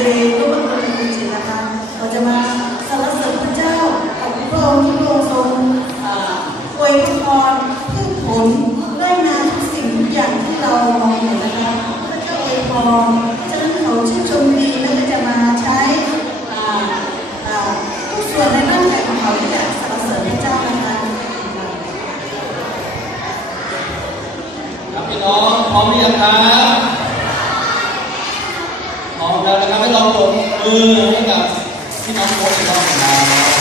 ตรีก็มาเป็นจริงๆนะคะเราจะมาสรรเสริญพระเจ้าขอบพระองค์ที่พระองค์ทรงอวยพรพืชผลได้นาทุกสิ่งทุกอย่างที่เรามองเห็นนะคะพระเจ้าอวยพรฉะนั้นเขาชื่นชมดีและก็จะมาใช้ทุกส่วนในร่างกายของเขาที่จะสรรเสริญพระเจ้านะคะพี่น้องพร้อมหรือยังครับพร้อมแล้วนะครับให้เราปรบมือให้กับพี่น้องโค้ชอีกรอบหนึ่งนะ